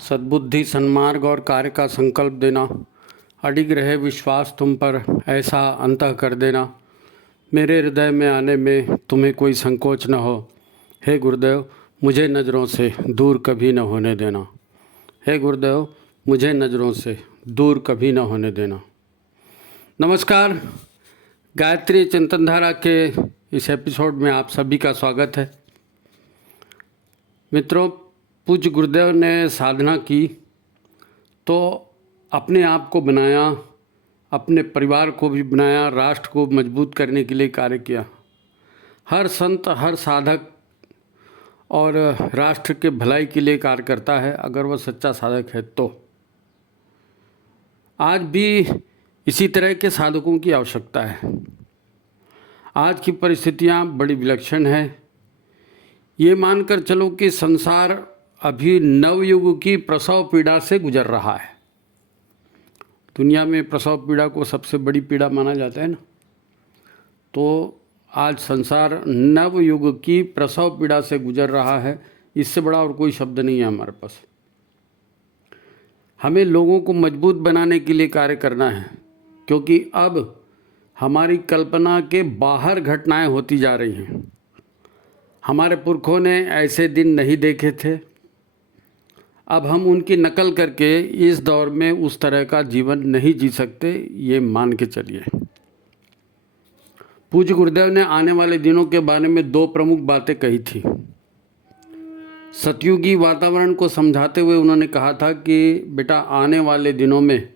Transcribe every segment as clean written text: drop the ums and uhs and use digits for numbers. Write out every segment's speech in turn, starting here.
सद्बुद्धि, सन्मार्ग और कार्य का संकल्प देना, अडिग रहे विश्वास तुम पर, ऐसा अंतः कर देना। मेरे हृदय में आने में तुम्हें कोई संकोच न हो। हे गुरुदेव, मुझे नज़रों से दूर कभी न होने देना। हे गुरुदेव, मुझे नज़रों से दूर कभी न होने देना। नमस्कार, गायत्री चिंतन धारा के इस एपिसोड में आप सभी का स्वागत है। मित्रों, पूज्य गुरुदेव ने साधना की तो अपने आप को बनाया, अपने परिवार को भी बनाया, राष्ट्र को मजबूत करने के लिए कार्य किया। हर संत, हर साधक और राष्ट्र के भलाई के लिए कार्य करता है, अगर वह सच्चा साधक है तो। आज भी इसी तरह के साधकों की आवश्यकता है। आज की परिस्थितियां बड़ी विलक्षण हैं। ये मानकर चलो कि संसार अभी नवयुग की प्रसव पीड़ा से गुजर रहा है। दुनिया में प्रसव पीड़ा को सबसे बड़ी पीड़ा माना जाता है ना। तो आज संसार नवयुग की प्रसव पीड़ा से गुजर रहा है। इससे बड़ा और कोई शब्द नहीं है हमारे पास। हमें लोगों को मजबूत बनाने के लिए कार्य करना है, क्योंकि अब हमारी कल्पना के बाहर घटनाएं होती जा रही हैं। हमारे पुरखों ने ऐसे दिन नहीं देखे थे। अब हम उनकी नकल करके इस दौर में उस तरह का जीवन नहीं जी सकते, ये मान के चलिए। पूज्य गुरुदेव ने आने वाले दिनों के बारे में दो प्रमुख बातें कही थी। सतयुगी वातावरण को समझाते हुए उन्होंने कहा था कि बेटा, आने वाले दिनों में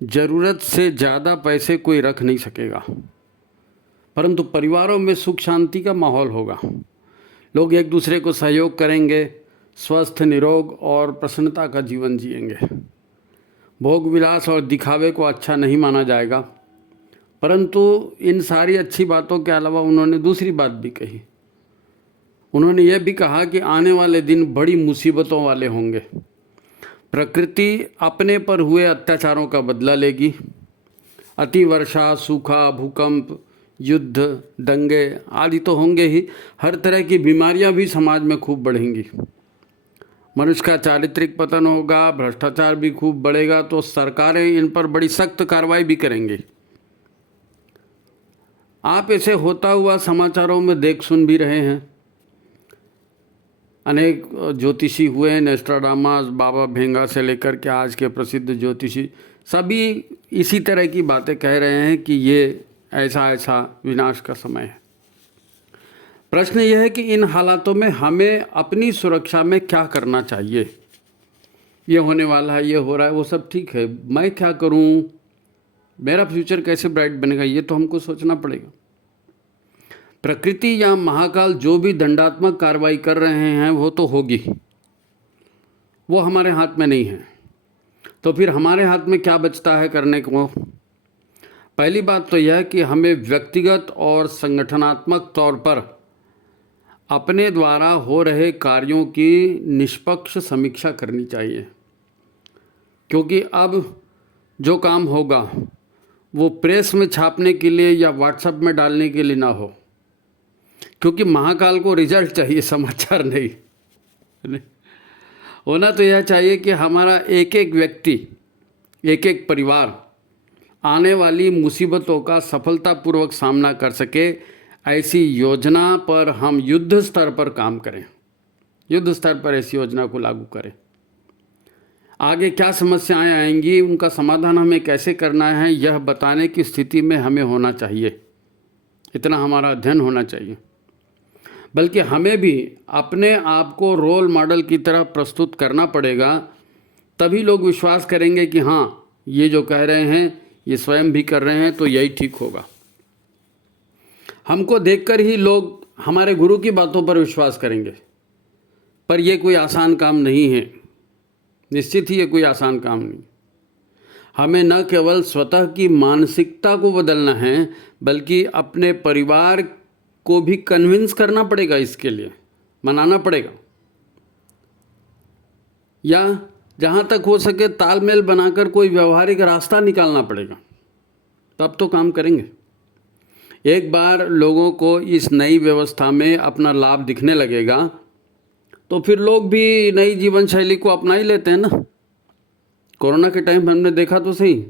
ज़रूरत से ज़्यादा पैसे कोई रख नहीं सकेगा, परंतु परिवारों में सुख शांति का माहौल होगा। लोग एक दूसरे को सहयोग करेंगे, स्वस्थ, निरोग और प्रसन्नता का जीवन जिएंगे। भोग विलास और दिखावे को अच्छा नहीं माना जाएगा। परंतु इन सारी अच्छी बातों के अलावा उन्होंने दूसरी बात भी कही। उन्होंने यह भी कहा कि आने वाले दिन बड़ी मुसीबतों वाले होंगे। प्रकृति अपने पर हुए अत्याचारों का बदला लेगी। अति वर्षा, सूखा, भूकंप, युद्ध, दंगे आदि तो होंगे ही। हर तरह की बीमारियां भी समाज में खूब बढ़ेंगी। मनुष्य का चारित्रिक पतन होगा, भ्रष्टाचार भी खूब बढ़ेगा। तो सरकारें इन पर बड़ी सख्त कार्रवाई भी करेंगी। आप इसे होता हुआ समाचारों में देख सुन भी रहे हैं। अनेक ज्योतिषी हुए, नोस्ट्राडामस, बाबा भेंगा से लेकर के आज के प्रसिद्ध ज्योतिषी, सभी इसी तरह की बातें कह रहे हैं कि ये ऐसा ऐसा विनाश का समय है। प्रश्न यह है कि इन हालातों में हमें अपनी सुरक्षा में क्या करना चाहिए। ये होने वाला है, ये हो रहा है, वो सब ठीक है, मैं क्या करूं, मेरा फ्यूचर कैसे ब्राइट बनेगा, ये तो हमको सोचना पड़ेगा। प्रकृति या महाकाल जो भी दंडात्मक कार्रवाई कर रहे हैं वो तो होगी, वो हमारे हाथ में नहीं है। तो फिर हमारे हाथ में क्या बचता है करने को? पहली बात तो यह कि हमें व्यक्तिगत और संगठनात्मक तौर पर अपने द्वारा हो रहे कार्यों की निष्पक्ष समीक्षा करनी चाहिए। क्योंकि अब जो काम होगा वो प्रेस में छापने के लिए या व्हाट्सएप में डालने के लिए ना हो, क्योंकि महाकाल को रिजल्ट चाहिए, समाचार नहीं। होना तो यह चाहिए कि हमारा एक एक व्यक्ति, एक एक परिवार आने वाली मुसीबतों का सफलतापूर्वक सामना कर सके, ऐसी योजना पर हम युद्ध स्तर पर काम करें। युद्ध स्तर पर ऐसी योजना को लागू करें। आगे क्या समस्याएं आएंगी, उनका समाधान हमें कैसे करना है, यह बताने की स्थिति में हमें होना चाहिए। इतना हमारा अध्ययन होना चाहिए। बल्कि हमें भी अपने आप को रोल मॉडल की तरह प्रस्तुत करना पड़ेगा। तभी लोग विश्वास करेंगे कि हाँ, ये जो कह रहे हैं ये स्वयं भी कर रहे हैं, तो यही ठीक होगा। हमको देखकर ही लोग हमारे गुरु की बातों पर विश्वास करेंगे। पर यह कोई आसान काम नहीं है, निश्चित ही ये कोई आसान काम नहीं। हमें न केवल स्वतः की मानसिकता को बदलना है, बल्कि अपने परिवार को भी कन्विंस करना पड़ेगा, इसके लिए मनाना पड़ेगा, या जहाँ तक हो सके तालमेल बनाकर कोई व्यवहारिक रास्ता निकालना पड़ेगा, तब तो काम करेंगे। एक बार लोगों को इस नई व्यवस्था में अपना लाभ दिखने लगेगा तो फिर लोग भी नई जीवन शैली को अपना ही लेते हैं ना। कोरोना के टाइम हमने देखा तो सही,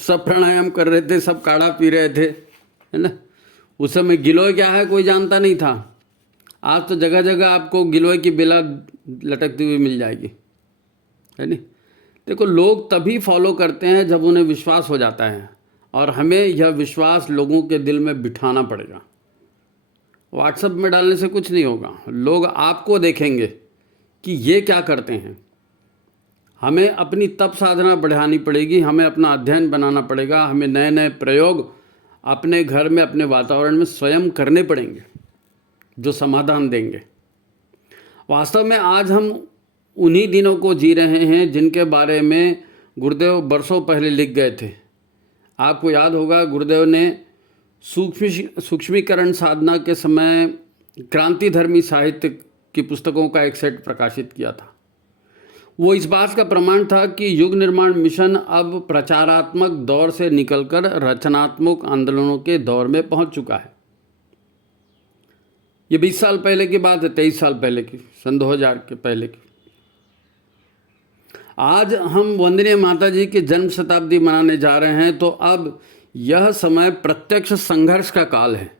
सब प्राणायाम कर रहे थे, सब काढ़ा पी रहे थे, है ना। उस समय गिलोय क्या है कोई जानता नहीं था। आज तो जगह जगह आपको गिलोय की बेला लटकती हुई मिल जाएगी, है नहीं। देखो, लोग तभी फॉलो करते हैं जब उन्हें विश्वास हो जाता है, और हमें यह विश्वास लोगों के दिल में बिठाना पड़ेगा। व्हाट्सएप में डालने से कुछ नहीं होगा। लोग आपको देखेंगे कि ये क्या करते हैं। हमें अपनी तप साधना बढ़ानी पड़ेगी, हमें अपना अध्ययन बनाना पड़ेगा, हमें नए नए प्रयोग अपने घर में, अपने वातावरण में स्वयं करने पड़ेंगे जो समाधान देंगे। वास्तव में आज हम उन्हीं दिनों को जी रहे हैं जिनके बारे में गुरुदेव बरसों पहले लिख गए थे। आपको याद होगा, गुरुदेव ने सूक्ष्मीकरण साधना के समय क्रांतिधर्मी साहित्य की पुस्तकों का एक सेट प्रकाशित किया था। वो इस बात का प्रमाण था कि युग निर्माण मिशन अब प्रचारात्मक दौर से निकलकर रचनात्मक आंदोलनों के दौर में पहुंच चुका है। ये 20 साल पहले की बात है, 23 साल पहले की, सन 2000 के पहले की। आज हम वंदनीय माता जी की जन्म शताब्दी मनाने जा रहे हैं, तो अब यह समय प्रत्यक्ष संघर्ष का काल है।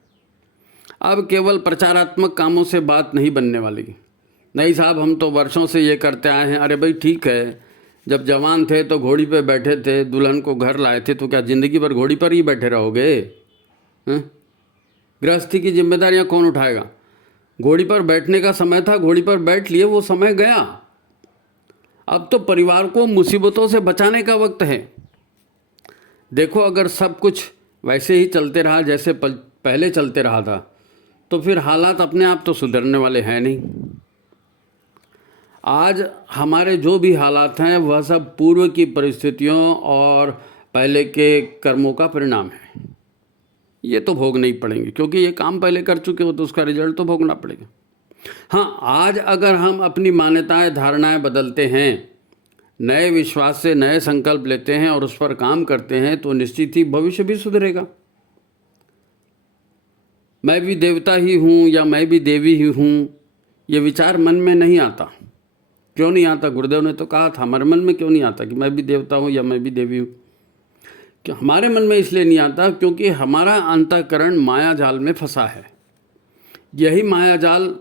अब केवल प्रचारात्मक कामों से बात नहीं बनने वाली। नहीं साहब, हम तो वर्षों से ये करते आए हैं। अरे भाई ठीक है, जब जवान थे तो घोड़ी पे बैठे थे, दुल्हन को घर लाए थे, तो क्या ज़िंदगी भर घोड़ी पर ही बैठे रहोगे? गृहस्थी की जिम्मेदारियां कौन उठाएगा? घोड़ी पर बैठने का समय था, घोड़ी पर बैठ लिए, वो समय गया। अब तो परिवार को मुसीबतों से बचाने का वक्त है। देखो, अगर सब कुछ वैसे ही चलते रहा जैसे पहले चलते रहा था, तो फिर हालात अपने आप तो सुधरने वाले हैं नहीं। आज हमारे जो भी हालात हैं वह सब पूर्व की परिस्थितियों और पहले के कर्मों का परिणाम है। ये तो भोगने ही पड़ेंगे, क्योंकि ये काम पहले कर चुके हो तो उसका रिजल्ट तो भोगना पड़ेगा। हाँ, आज अगर हम अपनी मान्यताएं, धारणाएं बदलते हैं, नए विश्वास से नए संकल्प लेते हैं और उस पर काम करते हैं, तो निश्चित ही भविष्य भी सुधरेगा। मैं भी देवता ही हूँ या मैं भी देवी ही हूँ, ये विचार मन में नहीं आता। क्यों नहीं आता? गुरुदेव ने तो कहा था, हमारे मन में क्यों नहीं आता कि मैं भी देवता हूँ या मैं भी देवी हूँ? कि हमारे मन में इसलिए नहीं आता क्योंकि हमारा अंतःकरण माया जाल में फंसा है। यही माया जाल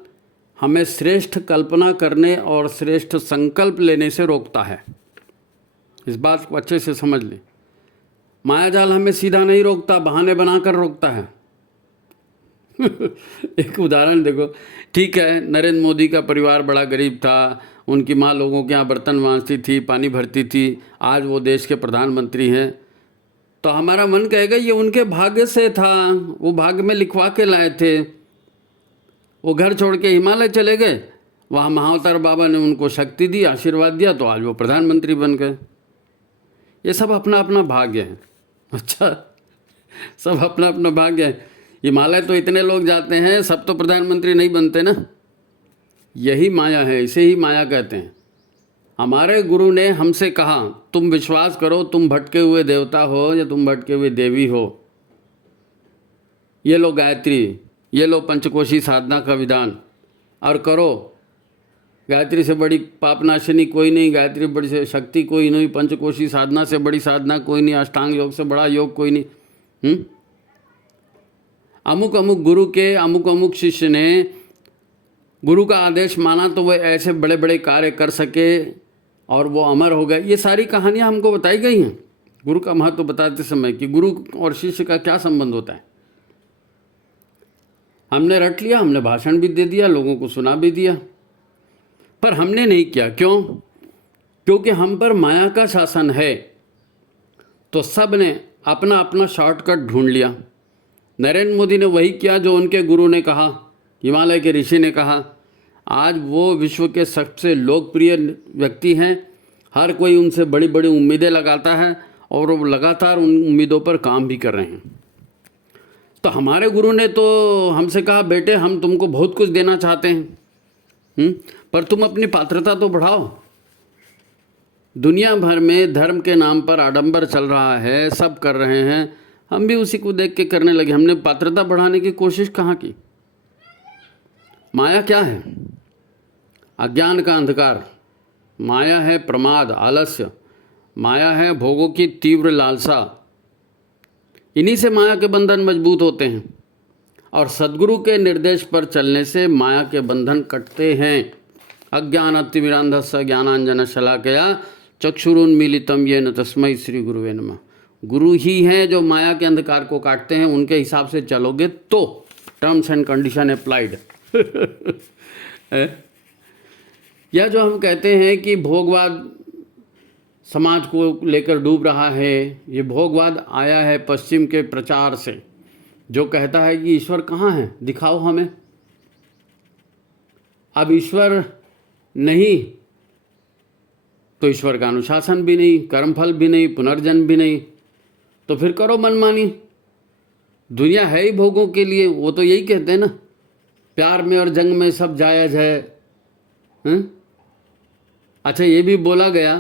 हमें श्रेष्ठ कल्पना करने और श्रेष्ठ संकल्प लेने से रोकता है। इस बात को अच्छे से समझ लें। माया जाल हमें सीधा नहीं रोकता, बहाने बनाकर रोकता है। एक उदाहरण देखो, ठीक है, नरेंद्र मोदी का परिवार बड़ा गरीब था, उनकी माँ लोगों के यहाँ बर्तन मांजती थी, पानी भरती थी, आज वो देश के प्रधानमंत्री हैं। तो हमारा मन कहेगा ये उनके भाग्य से था, वो भाग्य में लिखवा के लाए थे। वो घर छोड़ के हिमालय चले गए, वहाँ महाअवतार बाबा ने उनको शक्ति दी, आशीर्वाद दिया, तो आज वो प्रधानमंत्री बन गए। ये सब अपना अपना भाग्य है। अच्छा, सब अपना अपना भाग्य है। हिमालय तो इतने लोग जाते हैं, सब तो प्रधानमंत्री नहीं बनते ना। यही माया है, इसे ही माया कहते हैं। हमारे गुरु ने हमसे कहा, तुम विश्वास करो, तुम भटके हुए देवता हो या तुम भटके हुए देवी हो। ये लो गायत्री, ये लो पंचकोशी साधना का विधान और करो। गायत्री से बड़ी पापनाशिनी कोई नहीं, गायत्री बड़ी से शक्ति कोई नहीं, पंचकोशी साधना से बड़ी साधना कोई नहीं, अष्टांग योग से बड़ा योग कोई नहीं। अमुक अमुक गुरु के अमुक अमुक शिष्य ने गुरु का आदेश माना तो वह ऐसे बड़े बड़े कार्य कर सके और वो अमर हो गए। ये सारी कहानियाँ हमको बताई गई हैं गुरु का महत्व बताते समय कि गुरु और शिष्य का क्या संबंध होता है। हमने रट लिया, हमने भाषण भी दे दिया, लोगों को सुना भी दिया, पर हमने नहीं किया। क्यों? क्योंकि हम पर माया का शासन है। तो सब ने अपना अपना शॉर्टकट ढूंढ लिया। नरेंद्र मोदी ने वही किया जो उनके गुरु ने कहा, हिमालय के ऋषि ने कहा। आज वो विश्व के सबसे लोकप्रिय व्यक्ति हैं। हर कोई उनसे बड़ी बड़ी उम्मीदें लगाता है और वो लगातार उन उम्मीदों पर काम भी कर रहे हैं। तो हमारे गुरु ने तो हमसे कहा, बेटे हम तुमको बहुत कुछ देना चाहते हैं, पर तुम अपनी पात्रता तो बढ़ाओ। दुनिया भर में धर्म के नाम पर आडंबर चल रहा है, सब कर रहे हैं, हम भी उसी को देख के करने लगे। हमने पात्रता बढ़ाने की कोशिश कहाँ की? माया क्या है? अज्ञान का अंधकार, माया है प्रमाद आलस्य, माया है भोगों की तीव्र लालसा। इन्हीं से माया के बंधन मजबूत होते हैं और सद्गुरु के निर्देश पर चलने से माया के बंधन कटते हैं। अज्ञानतिमिरांधस्य ज्ञानांजन शलाकया चक्षुरुन्मीलितम येन तस्मै श्री गुरुवे नमः। गुरु ही हैं जो माया के अंधकार को काटते हैं। उनके हिसाब से चलोगे तो टर्म्स एंड कंडीशन अप्लाइड। या जो हम कहते हैं कि भोगवाद समाज को लेकर डूब रहा है, ये भोगवाद आया है पश्चिम के प्रचार से, जो कहता है कि ईश्वर कहाँ है, दिखाओ हमें। अब ईश्वर नहीं तो ईश्वर का अनुशासन भी नहीं, कर्मफल भी नहीं, पुनर्जन्म भी नहीं, तो फिर करो मनमानी। दुनिया है ही भोगों के लिए। वो तो यही कहते हैं ना, प्यार में और जंग में सब जायज़ है। अच्छा, ये भी बोला गया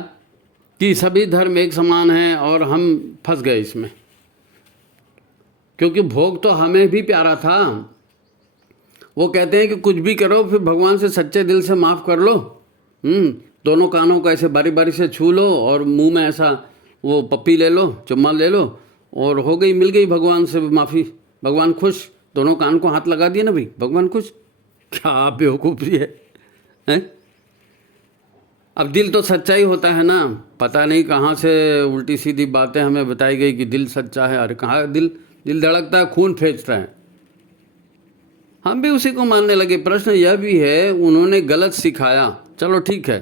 कि सभी धर्म एक समान हैं और हम फंस गए इसमें, क्योंकि भोग तो हमें भी प्यारा था। वो कहते हैं कि कुछ भी करो फिर भगवान से सच्चे दिल से माफ़ कर लो। दोनों कानों को ऐसे बारी बारी से छू लो और मुंह में ऐसा वो पप्पी ले लो, चुम्मा ले लो, और हो गई, मिल गई भगवान से माफ़ी। भगवान खुश। दोनों कान को हाथ लगा दिया ना भाई, भगवान खुश। क्या बेवकूफ़ी है? अब दिल तो सच्चा ही होता है ना। पता नहीं कहाँ से उल्टी सीधी बातें हमें बताई गई कि दिल सच्चा है। अरे कहाँ दिल धड़कता है, खून फेंचता है। हम भी उसी को मानने लगे। प्रश्न यह भी है, उन्होंने गलत सिखाया, चलो ठीक है,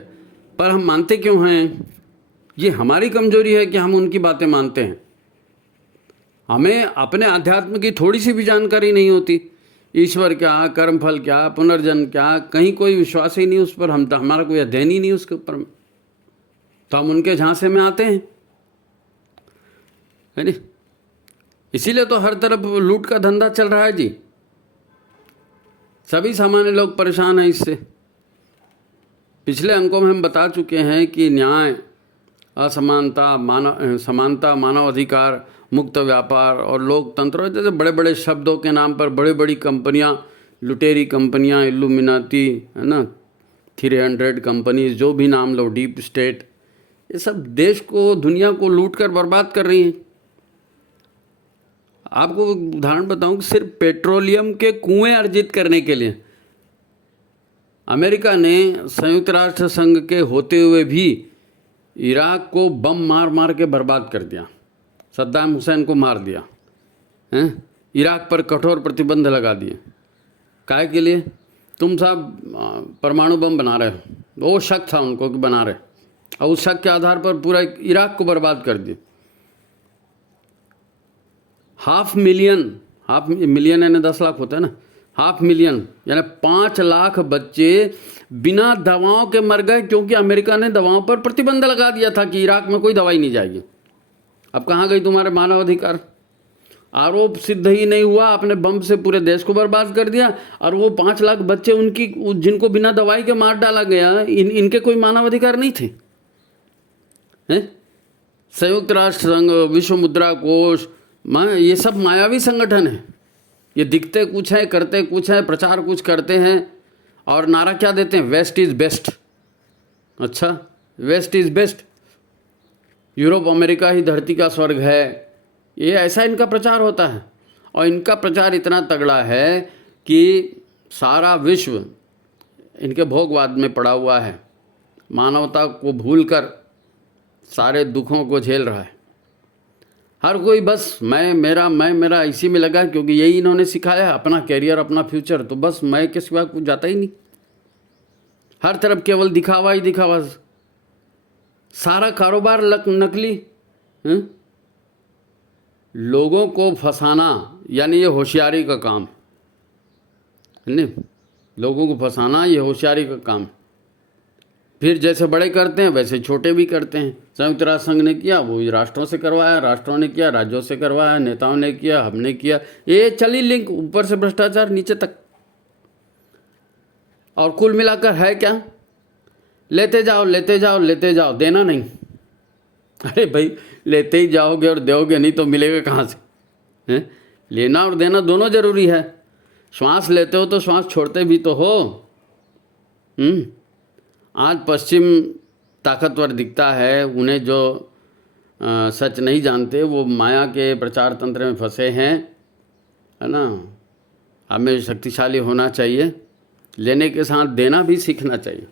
पर हम मानते क्यों हैं? ये हमारी कमजोरी है कि हम उनकी बातें मानते हैं। हमें अपने अध्यात्म की थोड़ी सी भी जानकारी नहीं होती। ईश्वर क्या, कर्मफल क्या, पुनर्जन्म क्या, कहीं कोई विश्वास ही नहीं उस पर। हम तो, हमारा कोई अध्ययन ही नहीं उसके ऊपर में, तो हम उनके झांसे में आते हैं, है नहीं? इसीलिए तो हर तरफ लूट का धंधा चल रहा है जी। सभी सामान्य लोग परेशान हैं इससे। पिछले अंकों में हम बता चुके हैं कि न्याय, असमानता, समानता, मानव अधिकार, मुक्त व्यापार और लोकतंत्र जैसे बड़े बड़े शब्दों के नाम पर बड़ी बड़ी कंपनियां, लुटेरी कंपनियां, इल्यूमिनाती, है ना, 300 कंपनीज, जो भी नाम लो, डीप स्टेट, ये सब देश को, दुनिया को लूट कर बर्बाद कर रही हैं। आपको उदाहरण बताऊं कि सिर्फ पेट्रोलियम के कुएं अर्जित करने के लिए अमेरिका ने संयुक्त राष्ट्र संघ के होते हुए भी इराक को बम मार मार के बर्बाद कर दिया। सद्दाम हुसैन को मार दिया हैं, इराक पर कठोर प्रतिबंध लगा दिए। काहे के लिए? तुम साहब परमाणु बम बना रहे हो। वो शक था उनको कि बना रहे, और उस शक के आधार पर पूरा इराक को बर्बाद कर दिए। 500,000 यानी 10 लाख होता है ना, 500,000 यानी 5 लाख बच्चे बिना दवाओं के मर गए, क्योंकि अमेरिका ने दवाओं पर प्रतिबंध लगा दिया था कि इराक में कोई दवाई नहीं जाएगी। अब कहाँ गई तुम्हारे मानव अधिकार? आरोप सिद्ध ही नहीं हुआ, आपने बम से पूरे देश को बर्बाद कर दिया, और वो 5 लाख बच्चे उनकी, जिनको बिना दवाई के मार डाला गया, इनके कोई मानव अधिकार नहीं थे? संयुक्त राष्ट्र संघ, विश्व मुद्रा कोष, ये सब मायावी संगठन है। ये दिखते कुछ है, करते कुछ है, प्रचार कुछ करते हैं, और नारा क्या देते हैं? West is best. अच्छा, west is best, Europe America ही धरती का स्वर्ग है, ये ऐसा इनका प्रचार होता है। और इनका प्रचार इतना तगड़ा है कि सारा विश्व इनके भोगवाद में पड़ा हुआ है। मानवता को भूलकर सारे दुखों को झेल रहा है। हर कोई बस मैं मेरा इसी में लगा, क्योंकि यही इन्होंने सिखाया है, अपना कैरियर, अपना फ्यूचर, तो बस मैं के सिवा कुछ जाता ही नहीं। हर तरफ केवल दिखावा ही दिखावा, सारा कारोबार नकली। लोगों को फंसाना, यानी ये होशियारी का काम है। नहीं, लोगों को फंसाना ये होशियारी का काम। फिर जैसे बड़े करते हैं वैसे छोटे भी करते हैं। संयुक्त राष्ट्र संघ ने किया, वो राष्ट्रों से करवाया, राष्ट्रों ने किया, राज्यों से करवाया, नेताओं ने किया, हमने किया, ये चली लिंक, ऊपर से भ्रष्टाचार नीचे तक। और कुल मिलाकर है क्या? लेते जाओ लेते जाओ लेते जाओ, देना नहीं। अरे भाई, लेते ही जाओगे और दोगे नहीं तो मिलेगा कहाँ से? लेना और देना दोनों जरूरी है। श्वास लेते हो तो श्वास छोड़ते भी तो हो। आज पश्चिम ताकतवर दिखता है, उन्हें जो सच नहीं जानते वो माया के प्रचार तंत्र में फंसे हैं, है ना। हमें शक्तिशाली होना चाहिए, लेने के साथ देना भी सीखना चाहिए।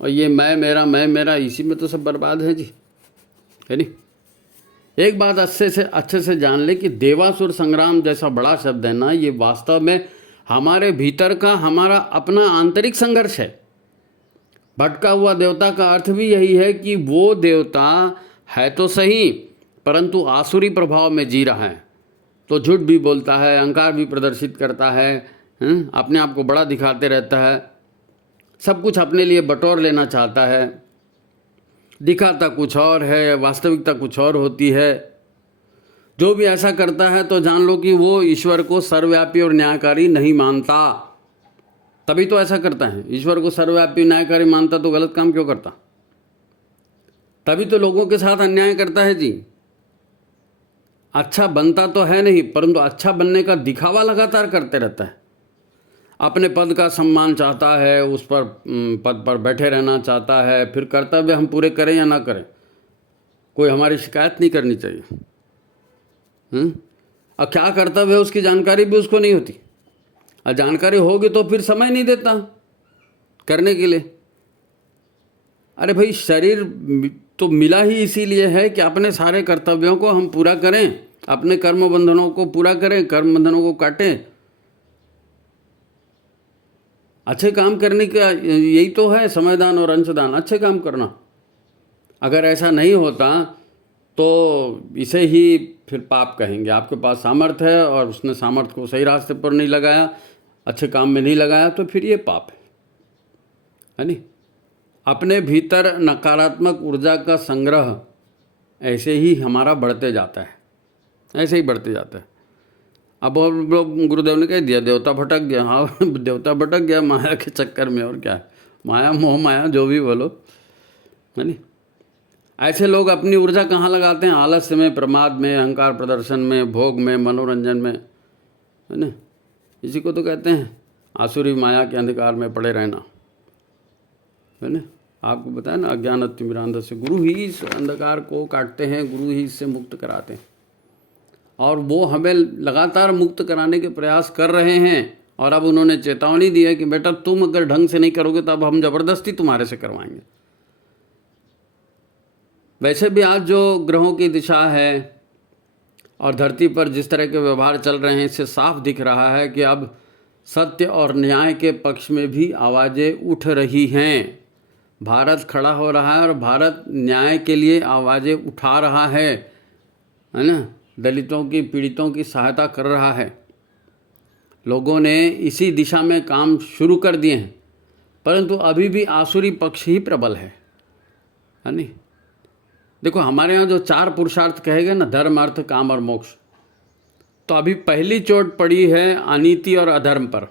और ये मैं मेरा इसी में तो सब बर्बाद है जी, है नहीं। एक बात अच्छे से जान ले कि देवासुर संग्राम जैसा बड़ा शब्द है ना, ये वास्तव में हमारे भीतर का हमारा अपना आंतरिक संघर्ष है। भटका हुआ देवता का अर्थ भी यही है कि वो देवता है तो सही, परंतु आसुरी प्रभाव में जी रहा है, तो झूठ भी बोलता है, अहंकार भी प्रदर्शित करता है, अपने आप को बड़ा दिखाते रहता है, सब कुछ अपने लिए बटोर लेना चाहता है, दिखाता कुछ और है, वास्तविकता कुछ और होती है। जो भी ऐसा करता है तो जान लो कि वो ईश्वर को सर्वव्यापी और न्यायकारी नहीं मानता, तभी तो ऐसा करता है। ईश्वर को सर्वव्यापी न्यायकारी मानता तो गलत काम क्यों करता? तभी तो लोगों के साथ अन्याय करता है जी। अच्छा बनता तो है नहीं, परंतु अच्छा बनने का दिखावा लगातार करते रहता है। अपने पद का सम्मान चाहता है, उस पर पद पर बैठे रहना चाहता है, फिर कर्तव्य हम पूरे करें या ना करें, कोई हमारी शिकायत नहीं करनी चाहिए। अब क्या कर्तव्य है उसकी जानकारी भी उसको नहीं होती, और जानकारी होगी तो फिर समय नहीं देता करने के लिए। अरे भाई, शरीर तो मिला ही इसीलिए है कि अपने सारे कर्तव्यों को हम पूरा करें, अपने कर्म बंधनों को पूरा करें, कर्म बंधनों को काटें। अच्छे काम करने का यही तो है समयदान और अंशदान, अच्छे काम करना। अगर ऐसा नहीं होता तो इसे ही फिर पाप कहेंगे। आपके पास सामर्थ्य है और उसने सामर्थ्य को सही रास्ते पर नहीं लगाया, अच्छे काम में नहीं लगाया, तो फिर ये पाप है नहीं। अपने भीतर नकारात्मक ऊर्जा का संग्रह ऐसे ही हमारा बढ़ते जाता है, ऐसे ही बढ़ते जाता है। अब गुरुदेव ने कह दिया देवता भटक गया। हाँ, देवता भटक गया माया के चक्कर में, और क्या है, माया मोह माया जो भी बोलो, है नहीं। ऐसे लोग अपनी ऊर्जा कहाँ लगाते हैं? आलस्य में, प्रमाद में, अहंकार प्रदर्शन में, भोग में, मनोरंजन में, है ना। इसी को तो कहते हैं आसुरी माया के अंधकार में पड़े रहना, है ना। आपको बताया ना, अज्ञान अतिमिरांधस्य, गुरु ही इस अंधकार को काटते हैं, गुरु ही इससे मुक्त कराते हैं, और वो हमें लगातार मुक्त कराने के प्रयास कर रहे हैं। और अब उन्होंने चेतावनी दी है कि बेटा तुम अगर ढंग से नहीं करोगे तो अब हम ज़बरदस्ती तुम्हारे से करवाएंगे। वैसे भी आज जो ग्रहों की दिशा है और धरती पर जिस तरह के व्यवहार चल रहे हैं, इससे साफ दिख रहा है कि अब सत्य और न्याय के पक्ष में भी आवाज़ें उठ रही हैं। भारत खड़ा हो रहा है और भारत न्याय के लिए आवाज़ें उठा रहा है ना। दलितों की, पीड़ितों की सहायता कर रहा है। लोगों ने इसी दिशा में काम शुरू कर दिए हैं, परंतु अभी भी आसुरी पक्ष ही प्रबल है नहीं। देखो, हमारे यहाँ जो 4 पुरुषार्थ कहे गए ना, धर्म, अर्थ, काम और मोक्ष, तो अभी पहली चोट पड़ी है अनीति और अधर्म पर,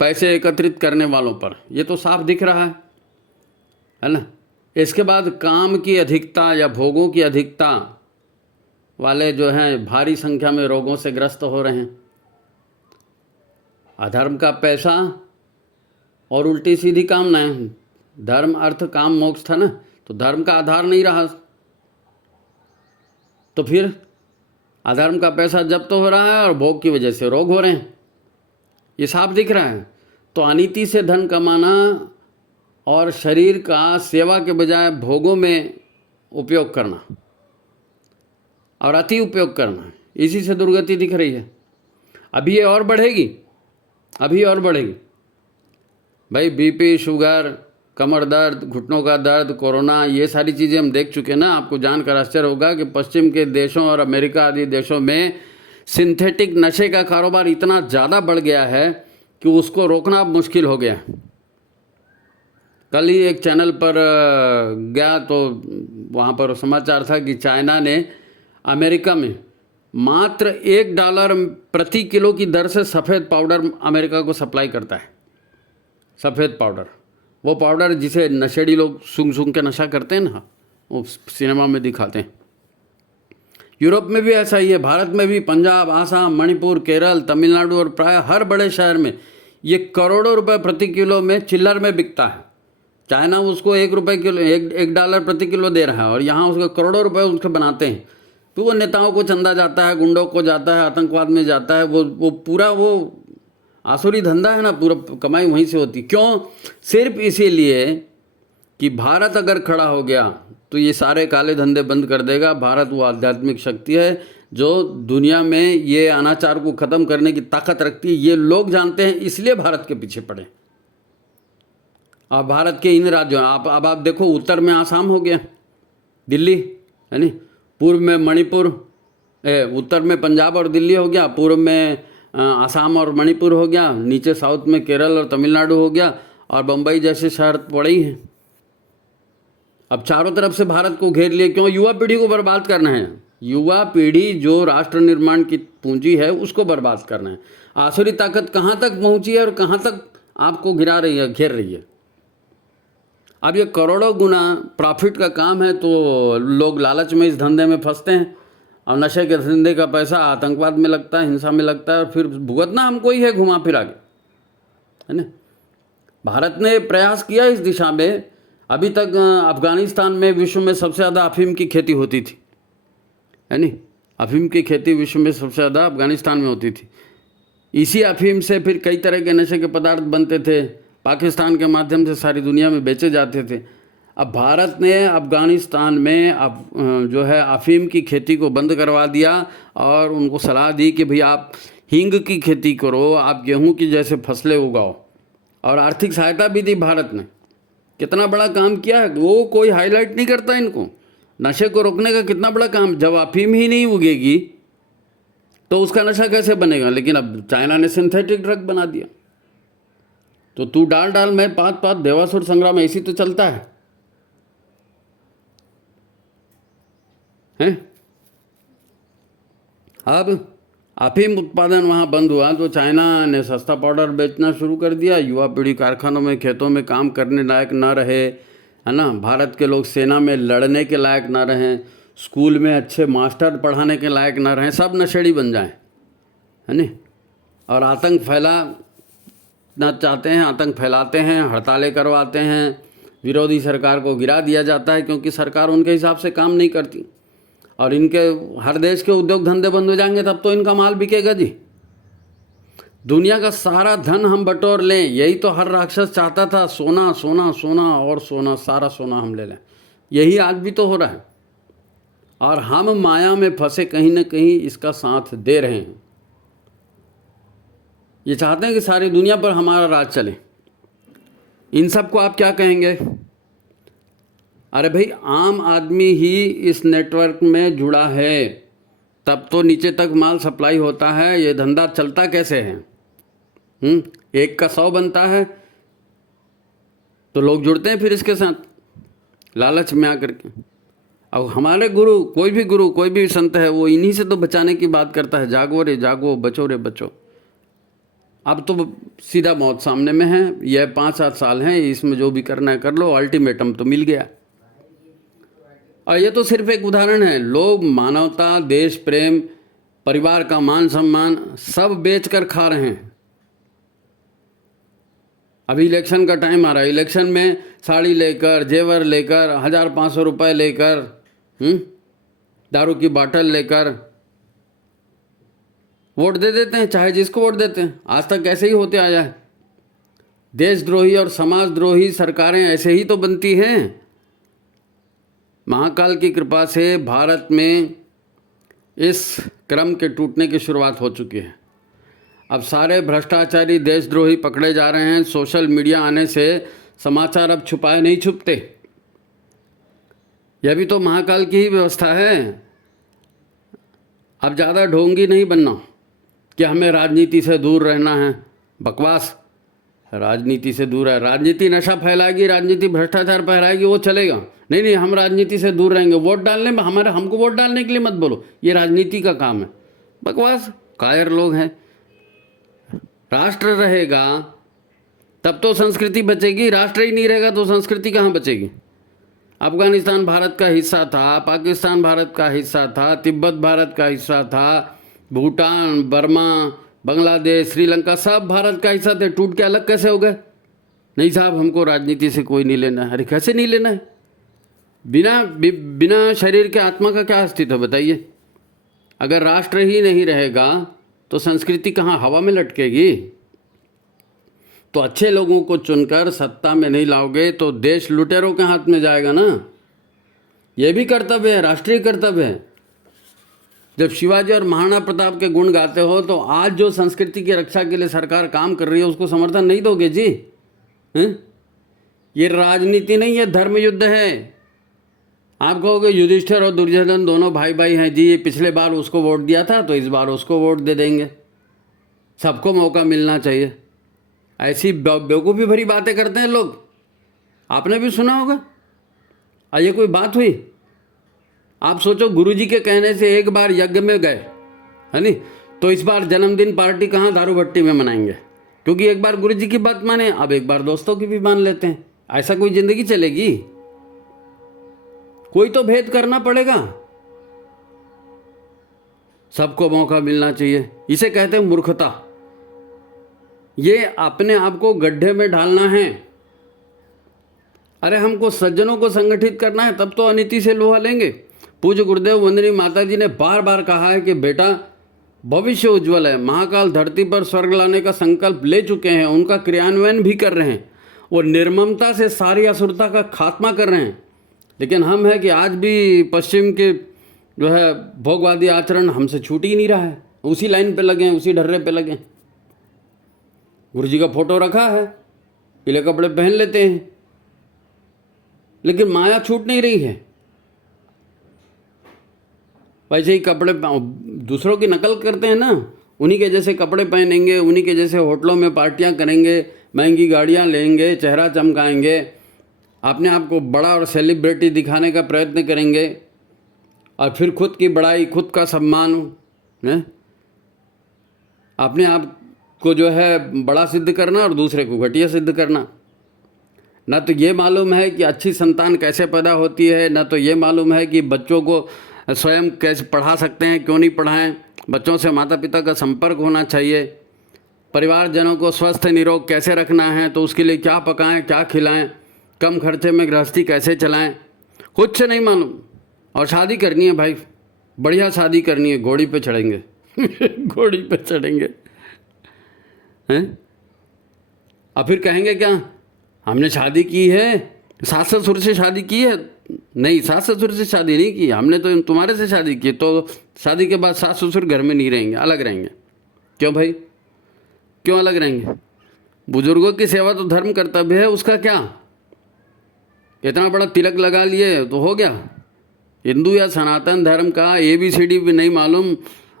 पैसे एकत्रित करने वालों पर। ये तो साफ दिख रहा है ना। इसके बाद काम की अधिकता या भोगों की अधिकता वाले जो हैं भारी संख्या में रोगों से ग्रस्त हो रहे हैं। अधर्म का पैसा और उल्टी सीधी कामनाएं। धर्म, अर्थ, काम, मोक्ष था ना, तो धर्म का आधार नहीं रहा, तो फिर अधर्म का पैसा जब्त हो रहा है और भोग की वजह से रोग हो रहे हैं। ये साफ दिख रहा है। तो अनीति से धन कमाना और शरीर का सेवा के बजाय भोगों में उपयोग करना और अति उपयोग करना, इसी से दुर्गति दिख रही है। अभी ये और बढ़ेगी, अभी और बढ़ेगी भाई। बीपी, शुगर, कमर दर्द, घुटनों का दर्द, कोरोना, ये सारी चीज़ें हम देख चुके ना। आपको जानकर आश्चर्य होगा कि पश्चिम के देशों और अमेरिका आदि देशों में सिंथेटिक नशे का कारोबार इतना ज़्यादा बढ़ गया है कि उसको रोकना मुश्किल हो गया। कल ही एक चैनल पर गया तो वहाँ पर समाचार था कि चाइना ने अमेरिका में मात्र $1 प्रति किलो की दर से सफ़ेद पाउडर अमेरिका को सप्लाई करता है। सफ़ेद पाउडर, वो पाउडर जिसे नशेड़ी लोग सूंघ सूंघ के नशा करते हैं ना, वो सिनेमा में दिखाते हैं। यूरोप में भी ऐसा ही है, भारत में भी पंजाब, आसाम, मणिपुर, केरल, तमिलनाडु और प्राय हर बड़े शहर में ये करोड़ों रुपए प्रति किलो में चिल्लर में बिकता है। चाइना उसको 1 रुपये किलो, 1 डॉलर प्रति किलो दे रहा है, और यहाँ उसको करोड़ों रुपए उसके बनाते हैं। तो वो नेताओं को चंदा जाता है, गुंडों को जाता है, आतंकवाद में जाता है। वो पूरा वो आसुरी धंधा है ना, पूरा कमाई वहीं से होती। क्यों? सिर्फ इसीलिए कि भारत अगर खड़ा हो गया तो ये सारे काले धंधे बंद कर देगा। भारत वो आध्यात्मिक शक्ति है जो दुनिया में ये अनाचार को ख़त्म करने की ताकत रखती है। ये लोग जानते हैं, इसलिए भारत के पीछे पड़े। अब भारत के इन राज्यों, अब आप देखो, उत्तर में आसाम हो गया, दिल्ली है नी, पूर्व में मणिपुर, उत्तर में पंजाब और दिल्ली हो गया, पूर्व में आसाम और मणिपुर हो गया, नीचे साउथ में केरल और तमिलनाडु हो गया, और बम्बई जैसे शहर पड़े ही हैं। अब चारों तरफ से भारत को घेर लिए। क्यों? युवा पीढ़ी को बर्बाद करना है। युवा पीढ़ी जो राष्ट्र निर्माण की पूंजी है उसको बर्बाद करना है। आसुरी ताकत कहाँ तक पहुँची है और कहाँ तक आपको गिरा रही है, घेर रही है। अब ये करोड़ों गुना प्रॉफिट का काम है, तो लोग लालच में इस धंधे में फंसते हैं, और नशे के धंधे का पैसा आतंकवाद में लगता है, हिंसा में लगता है, और फिर भुगतना हमको ही है घुमा फिरा के, है ना। भारत ने प्रयास किया इस दिशा में। अभी तक अफगानिस्तान में विश्व में सबसे ज़्यादा अफीम की खेती होती थी, है नी। अफीम की खेती विश्व में सबसे ज़्यादा अफगानिस्तान में होती थी। इसी अफीम से फिर कई तरह के नशे के पदार्थ बनते थे, पाकिस्तान के माध्यम से सारी दुनिया में बेचे जाते थे। अब भारत ने अफगानिस्तान में अब जो है अफीम की खेती को बंद करवा दिया, और उनको सलाह दी कि भाई आप हींग की खेती करो, आप गेहूं की जैसे फसलें उगाओ, और आर्थिक सहायता भी दी भारत ने। कितना बड़ा काम किया है, वो कोई हाईलाइट नहीं करता इनको। नशे को रोकने का कितना बड़ा काम। जब अफीम ही नहीं उगेगी तो उसका नशा कैसे बनेगा। लेकिन अब चाइना ने सिंथेटिक ड्रग बना दिया, तो तू डाल मैं पात देवासुर संग्राम, ऐसी तो चलता है, हैं? अब अफीम उत्पादन वहाँ बंद हुआ तो चाइना ने सस्ता पाउडर बेचना शुरू कर दिया। युवा पीढ़ी कारखानों में, खेतों में काम करने लायक ना रहे, है ना। भारत के लोग सेना में लड़ने के लायक ना रहें, स्कूल में अच्छे मास्टर पढ़ाने के लायक ना रहें, सब नशेड़ी बन जाएं, है ना। और आतंक फैलाना चाहते हैं, आतंक फैलाते हैं, हड़तालें करवाते हैं, विरोधी सरकार को गिरा दिया जाता है, क्योंकि सरकार उनके हिसाब से काम नहीं करती। और इनके हर देश के उद्योग धंधे बंद हो जाएंगे, तब तो इनका माल बिकेगा जी। दुनिया का सारा धन हम बटोर लें, यही तो हर राक्षस चाहता था। सोना सोना सोना और सोना, सारा सोना हम ले लें। यही आज भी तो हो रहा है, और हम माया में फंसे कहीं ना कहीं इसका साथ दे रहे हैं। ये चाहते हैं कि सारी दुनिया पर हमारा राज चले। इन सब को आप क्या कहेंगे? अरे भाई, आम आदमी ही इस नेटवर्क में जुड़ा है, तब तो नीचे तक माल सप्लाई होता है। ये धंधा चलता कैसे है? एक का 100 बनता है, तो लोग जुड़ते हैं फिर इसके साथ लालच में आकर के। अब हमारे गुरु, कोई भी संत है, वो इन्हीं से तो बचाने की बात करता है। जागो रे जागो, बचो रे बचो। अब तो सीधा मौत सामने में है। यह 5-7 साल हैं, इसमें जो भी करना है कर लो, अल्टीमेटम तो मिल गया। और ये तो सिर्फ एक उदाहरण है। लोग मानवता, देश प्रेम, परिवार का मान सम्मान सब बेचकर खा रहे हैं। अभी इलेक्शन का टाइम आ रहा है, इलेक्शन में साड़ी लेकर, जेवर लेकर, 1500 रुपये लेकर, दारू की बाटल लेकर वोट दे देते हैं, चाहे जिसको वोट देते हैं। आज तक ऐसे ही होते आया है। देशद्रोही और समाजद्रोही सरकारें ऐसे ही तो बनती हैं। महाकाल की कृपा से भारत में इस क्रम के टूटने की शुरुआत हो चुकी है। अब सारे भ्रष्टाचारी, देशद्रोही पकड़े जा रहे हैं। सोशल मीडिया आने से समाचार अब छुपाए नहीं छुपते। यह भी तो महाकाल की ही व्यवस्था है। अब ज़्यादा ढोंगी नहीं बनना कि हमें राजनीति से दूर रहना है। बकवास, राजनीति से दूर है। राजनीति नशा फैलाएगी, राजनीति भ्रष्टाचार फैलाएगी, वो चलेगा नहीं, हम राजनीति से दूर रहेंगे। वोट डालने में हमको वोट डालने के लिए मत बोलो, ये राजनीति का काम है। बकवास, कायर लोग हैं। राष्ट्र रहेगा तब तो संस्कृति बचेगी, राष्ट्र ही नहीं रहेगा तो संस्कृति कहाँ बचेगी। अफगानिस्तान भारत का हिस्सा था, पाकिस्तान भारत का हिस्सा था, तिब्बत भारत का हिस्सा था, भूटान, बर्मा, बांग्लादेश, श्रीलंका सब भारत का हिस्सा थे। टूट के अलग कैसे हो गए? नहीं साहब, हमको राजनीति से कोई नहीं लेना है। अरे कैसे नहीं लेना है? बिना शरीर के आत्मा का क्या अस्तित्व है बताइए? अगर राष्ट्र ही नहीं रहेगा तो संस्कृति कहाँ हवा में लटकेगी? तो अच्छे लोगों को चुनकर सत्ता में नहीं लाओगे तो देश लुटेरों के हाथ में जाएगा ना। ये भी कर्तव्य है, राष्ट्रीय कर्तव्य है। जब शिवाजी और महाराणा प्रताप के गुण गाते हो तो आज जो संस्कृति की रक्षा के लिए सरकार काम कर रही है उसको समर्थन नहीं दोगे जी? हैं? ये राजनीति नहीं है, धर्म युद्ध है। आप कहोगे युधिष्ठिर और दुर्योधन दोनों भाई भाई हैं जी, ये पिछले बार उसको वोट दिया था तो इस बार उसको वोट दे देंगे, सबको मौका मिलना चाहिए। ऐसी बेवकूफ़ी भरी बातें करते हैं लोग, आपने भी सुना होगा। ये कोई बात हुई? आप सोचो, गुरुजी के कहने से एक बार यज्ञ में गए, है नी, तो इस बार जन्मदिन पार्टी कहाँ दारू भट्टी में मनाएंगे? क्योंकि एक बार गुरुजी की बात माने, अब एक बार दोस्तों की भी मान लेते हैं। ऐसा कोई जिंदगी चलेगी? कोई तो भेद करना पड़ेगा। सबको मौका मिलना चाहिए, इसे कहते हैं मूर्खता। ये अपने आप को गड्ढे में डालना है। अरे हमको सज्जनों को संगठित करना है, तब तो अनीति से लोहा लेंगे। पूज्य गुरुदेव वंदनी माता जी ने बार बार कहा है कि बेटा भविष्य उज्जवल है। महाकाल धरती पर स्वर्ग लाने का संकल्प ले चुके हैं, उनका क्रियान्वयन भी कर रहे हैं। वो निर्ममता से सारी असुरता का खात्मा कर रहे हैं। लेकिन हम है कि आज भी पश्चिम के जो है भोगवादी आचरण हमसे छूट ही नहीं रहा है। उसी लाइन पे लगे हैं, उसी ढर्रे पे लगे हैं। गुरुजी का फोटो रखा है, पीले कपड़े पहन लेते हैं, लेकिन माया छूट नहीं रही है। वैसे ही कपड़े दूसरों की नकल करते हैं ना, उन्हीं के जैसे कपड़े पहनेंगे, उन्हीं के जैसे होटलों में पार्टियां करेंगे, महंगी गाड़ियां लेंगे, चेहरा चमकाएंगे, अपने आप को बड़ा और सेलिब्रिटी दिखाने का प्रयत्न करेंगे, और फिर खुद की बड़ाई, खुद का सम्मान है, अपने आप को जो है बड़ा सिद्ध करना और दूसरे को घटिया सिद्ध करना। ना तो ये मालूम है कि अच्छी संतान कैसे पैदा होती है, ना तो ये मालूम है कि बच्चों को स्वयं कैसे पढ़ा सकते हैं, क्यों नहीं पढ़ाएं। बच्चों से माता पिता का संपर्क होना चाहिए। परिवारजनों को स्वस्थ निरोग कैसे रखना है, तो उसके लिए क्या पकाएं, क्या खिलाएं, कम खर्चे में गृहस्थी कैसे चलाएं, कुछ से नहीं मालूम। और शादी करनी है भाई, बढ़िया शादी करनी है, घोड़ी पे चढ़ेंगे घोड़ी पे चढ़ेंगे हैं। और फिर कहेंगे क्या, हमने शादी की है, सास ससुर से शादी की है? नहीं, सास ससुर से शादी नहीं की, हमने तो तुम्हारे से शादी की। तो शादी के बाद सास ससुर घर में नहीं रहेंगे, अलग रहेंगे। क्यों भाई, क्यों अलग रहेंगे? बुजुर्गों की सेवा तो धर्म कर्तव्य है, उसका क्या? इतना बड़ा तिलक लगा लिए तो हो गया? हिंदू या सनातन धर्म का ABCD भी नहीं मालूम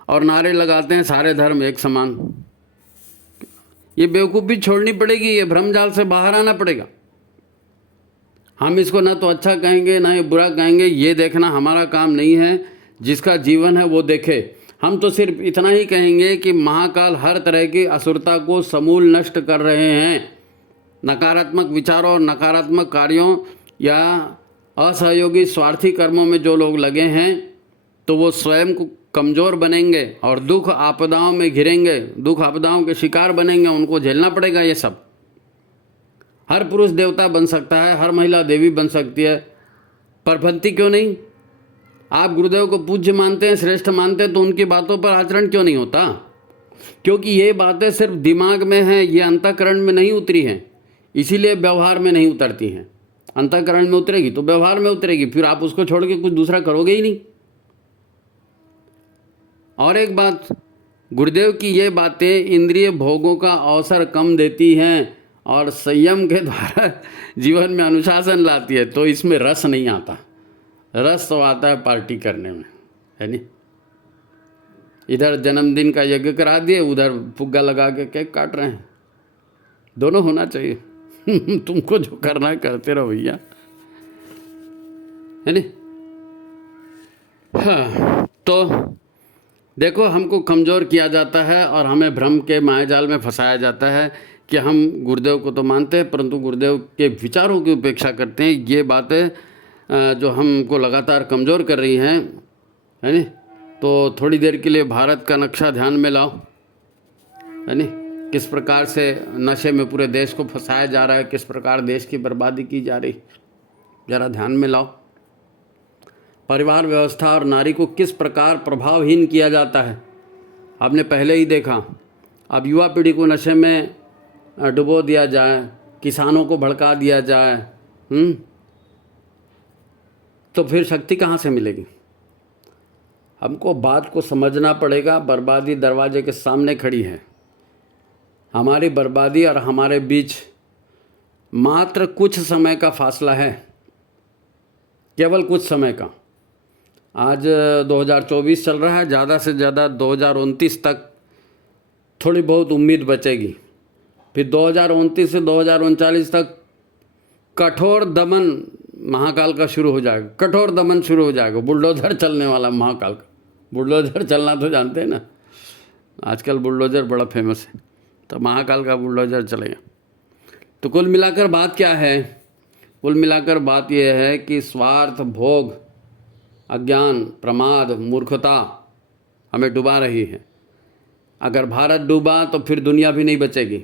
और नारे लगाते हैं सारे धर्म एक समान। ये बेवकूफ़ी छोड़नी पड़ेगी, ये भ्रमजाल से बाहर आना पड़ेगा। हम इसको ना तो अच्छा कहेंगे ना ही बुरा कहेंगे, ये देखना हमारा काम नहीं है। जिसका जीवन है वो देखे। हम तो सिर्फ इतना ही कहेंगे कि महाकाल हर तरह की असुरता को समूल नष्ट कर रहे हैं। नकारात्मक विचारों और नकारात्मक कार्यों या असहयोगी स्वार्थी कर्मों में जो लोग लगे हैं तो वो स्वयं को कमज़ोर बनेंगे और दुख आपदाओं में घिरेंगे, दुख आपदाओं के शिकार बनेंगे। उनको झेलना पड़ेगा ये सब। हर पुरुष देवता बन सकता है, हर महिला देवी बन सकती है, परपंथी क्यों नहीं? आप गुरुदेव को पूज्य मानते हैं, श्रेष्ठ मानते हैं, तो उनकी बातों पर आचरण क्यों नहीं होता? क्योंकि ये बातें सिर्फ दिमाग में हैं, ये अंतःकरण में नहीं उतरी हैं, इसीलिए व्यवहार में नहीं उतरती हैं। अंतःकरण में उतरेगी तो व्यवहार में उतरेगी, फिर आप उसको छोड़ के कुछ दूसरा करोगे ही नहीं। और एक बात, गुरुदेव की ये बातें इंद्रिय भोगों का अवसर कम देती हैं और संयम के द्वारा जीवन में अनुशासन लाती है। तो इसमें रस नहीं आता। रस तो आता है पार्टी करने में, है नहीं? इधर जन्मदिन का यज्ञ करा दिए, उधर फुग्गा लगा के केक काट रहे हैं। दोनों होना चाहिए तुमको जो करना है करते रहो भैया, है नहीं? हाँ, तो देखो, हमको कमज़ोर किया जाता है और हमें भ्रम के मायाजाल में फंसाया जाता है कि हम गुरुदेव को तो मानते हैं परंतु गुरुदेव के विचारों की उपेक्षा करते हैं। ये बातें जो हमको लगातार कमज़ोर कर रही हैं, है नी? तो थोड़ी देर के लिए भारत का नक्शा ध्यान में लाओ, है नी? किस प्रकार से नशे में पूरे देश को फंसाया जा रहा है, किस प्रकार देश की बर्बादी की जा रही, ज़रा ध्यान में लाओ। परिवार व्यवस्था और नारी को किस प्रकार प्रभावहीन किया जाता है, आपने पहले ही देखा। अब युवा पीढ़ी को नशे में डुबो दिया जाए, किसानों को भड़का दिया जाए, तो फिर शक्ति कहाँ से मिलेगी? हमको बात को समझना पड़ेगा। बर्बादी दरवाजे के सामने खड़ी है। हमारी बर्बादी और हमारे बीच मात्र कुछ समय का फासला है, केवल कुछ समय का। आज 2024 चल रहा है, ज़्यादा से ज़्यादा 2029 तक थोड़ी बहुत उम्मीद बचेगी। फिर 2029 से 2039 तक कठोर दमन महाकाल का शुरू हो जाएगा। कठोर दमन शुरू हो जाएगा, बुलडोज़र चलने वाला महाकाल का। बुलडोज़र चलना तो जानते हैं ना, आजकल बुलडोज़र बड़ा फेमस है, तो महाकाल का बुलडोज़र चलेगा। तो कुल मिलाकर बात क्या है? कुल मिलाकर बात यह है कि स्वार्थ, भोग, अज्ञान, प्रमाद, मूर्खता हमें डुबा रही है। अगर भारत डूबा तो फिर दुनिया भी नहीं बचेगी,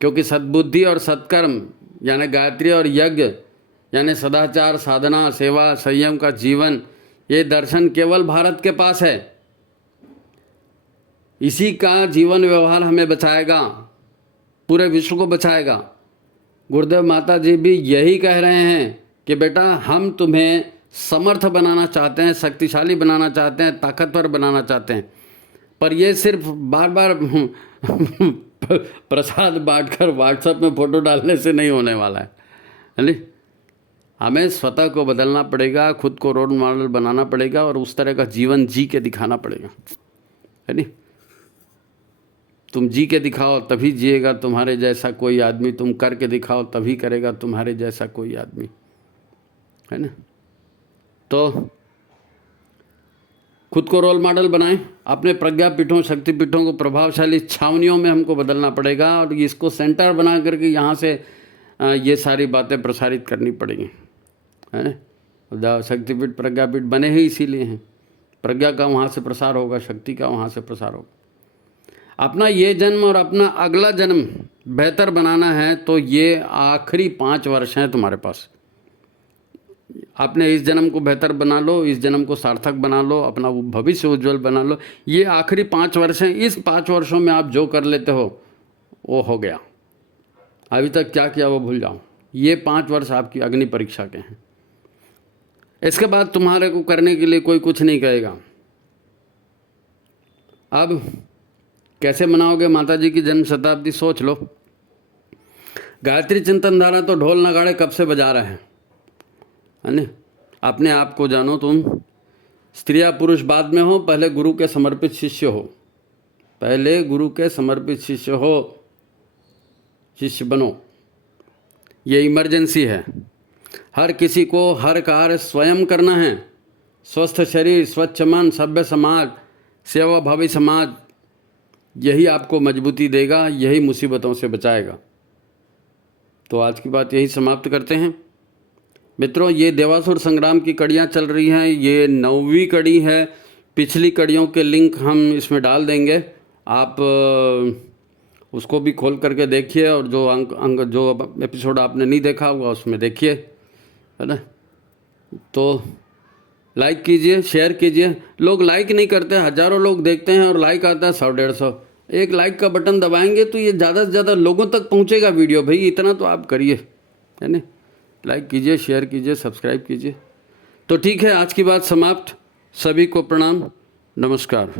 क्योंकि सद्बुद्धि और सत्कर्म यानी गायत्री और यज्ञ यानी सदाचार, साधना, सेवा, संयम का जीवन, ये दर्शन केवल भारत के पास है। इसी का जीवन व्यवहार हमें बचाएगा, पूरे विश्व को बचाएगा। गुरुदेव माता जी भी यही कह रहे हैं कि बेटा हम तुम्हें समर्थ बनाना चाहते हैं, शक्तिशाली बनाना चाहते हैं, ताकतवर बनाना चाहते हैं, पर ये सिर्फ बार बार प्रसाद बांटकर व्हाट्सएप में फ़ोटो डालने से नहीं होने वाला है नहीं। हमें स्वतः को बदलना पड़ेगा, खुद को रोल मॉडल बनाना पड़ेगा और उस तरह का जीवन जी के दिखाना पड़ेगा, है नहीं। तुम जी के दिखाओ तभी जिएगा तुम्हारे जैसा कोई आदमी, तुम करके दिखाओ तभी करेगा तुम्हारे जैसा कोई आदमी, है ना। तो खुद को रोल मॉडल बनाएं, अपने प्रज्ञापीठों, शक्तिपीठों को प्रभावशाली छावनियों में हमको बदलना पड़ेगा और इसको सेंटर बना करके यहाँ से ये सारी बातें प्रसारित करनी पड़ेंगी, है ना। शक्तिपीठ, प्रज्ञापीठ बने ही इसीलिए हैं। प्रज्ञा का वहाँ से प्रसार होगा, शक्ति का वहाँ से प्रसार होगा। अपना ये जन्म और अपना अगला जन्म बेहतर बनाना है तो ये आखिरी 5 वर्ष हैं तुम्हारे पास। आपने इस जन्म को बेहतर बना लो, इस जन्म को सार्थक बना लो, अपना भविष्य उज्जवल बना लो। ये आखिरी 5 वर्ष हैं। इस 5 वर्षों में आप जो कर लेते हो वो हो गया। अभी तक क्या किया वो भूल जाओ। ये 5 वर्ष आपकी अग्नि परीक्षा के हैं। इसके बाद तुम्हारे को करने के लिए कोई कुछ नहीं कहेगा। अब कैसे मनाओगे माता जी की जन्म शताब्दी, सोच लो। गायत्री चिंतन धारा तो ढोल नगाड़े कब से बजा रहे हैं, है ना। अपने आप को जानो तुम। स्त्री या पुरुष बाद में हो, पहले गुरु के समर्पित शिष्य हो। पहले गुरु के समर्पित शिष्य हो, शिष्य बनो। ये इमरजेंसी है। हर किसी को हर कार्य स्वयं करना है। स्वस्थ शरीर, स्वच्छ मन, सभ्य समाज, सेवा भावी समाज, यही आपको मजबूती देगा, यही मुसीबतों से बचाएगा। तो आज की बात यही समाप्त करते हैं मित्रों। ये देवासुर संग्राम की कड़ियाँ चल रही हैं, ये 9वीं कड़ी है। पिछली कड़ियों के लिंक हम इसमें डाल देंगे, आप उसको भी खोल करके देखिए और जो एपिसोड आपने नहीं देखा होगा उसमें देखिए, है ना। तो लाइक कीजिए, शेयर कीजिए। लोग लाइक नहीं करते, हज़ारों लोग देखते हैं और लाइक आता है 100-150। एक लाइक का बटन दबाएंगे तो ये ज़्यादा से ज़्यादा लोगों तक पहुंचेगा वीडियो। भाई इतना तो आप करिए, है ना। लाइक कीजिए, शेयर कीजिए, सब्सक्राइब कीजिए। तो ठीक है, आज की बात समाप्त। सभी को प्रणाम, नमस्कार।